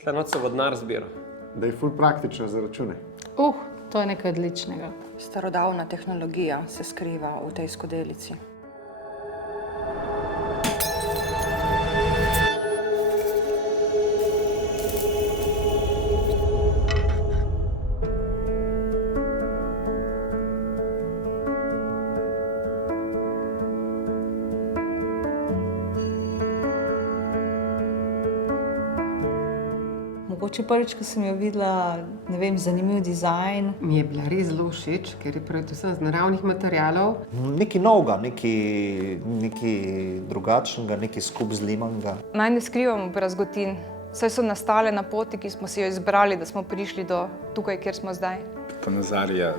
Tle noč so vodnar zbiro. Da je ful praktično za račune. To je nekaj odličnega. Starodavna tehnologija se skriva v tej skodelici. Mogoče prvič, ko sem jo videla, ne vem, zanimiv dizajn. Mi je bila res zelo všeč, ker je predvsem z naravnih materialov. Nekaj novega, nekaj drugačnega, nekaj skup zlimanega. Naj ne skrivamo brazgotin, saj so nastale na poti, ki smo si jo izbrali, da smo prišli do tukaj, kjer smo zdaj. Ponazarja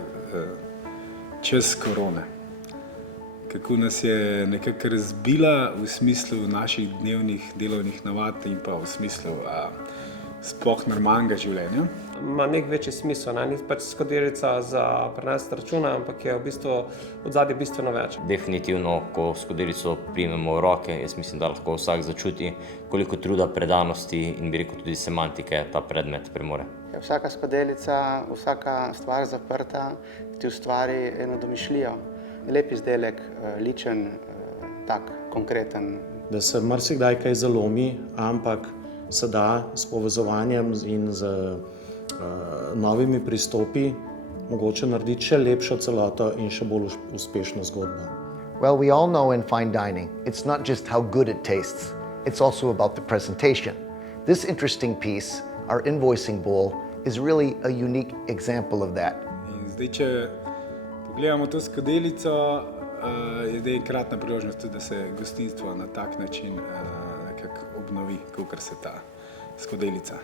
čez korone. Kako nas je nekako razbila v smislu naših dnevnih delovnih navad in pa v smislu sploh normalnega življenja. Ima nek večji smisel, ni pač skodelica za prenesti računa, ampak je v bistvu od zadaj bistveno več. Definitivno, ko skodelico primemo v roke, jaz mislim, da lahko vsak začuti, koliko truda, predanosti in bi rekel tudi semantike ta predmet premore. Vsaka skodelica, vsaka stvar zaprta ti ustvari eno domišljijo. Lep izdelek, ličen, tak, konkreten. Da se marsikdaj kaj zalomi, ampak se da s povezovanjem in z novimi pristopi mogoče narediti še lepšo celoto in še bolj uspešno zgodbo. Well, we all know in fine dining, it's not just how good it tastes, it's also about the presentation. This interesting piece, our invoicing bowl, is really a unique example of that. In zdaj, če pogledamo to skodelico, je zdaj enkratna priložnost, da se gostinstvo na tak način nekako obnovi, kakor se ta skodelica.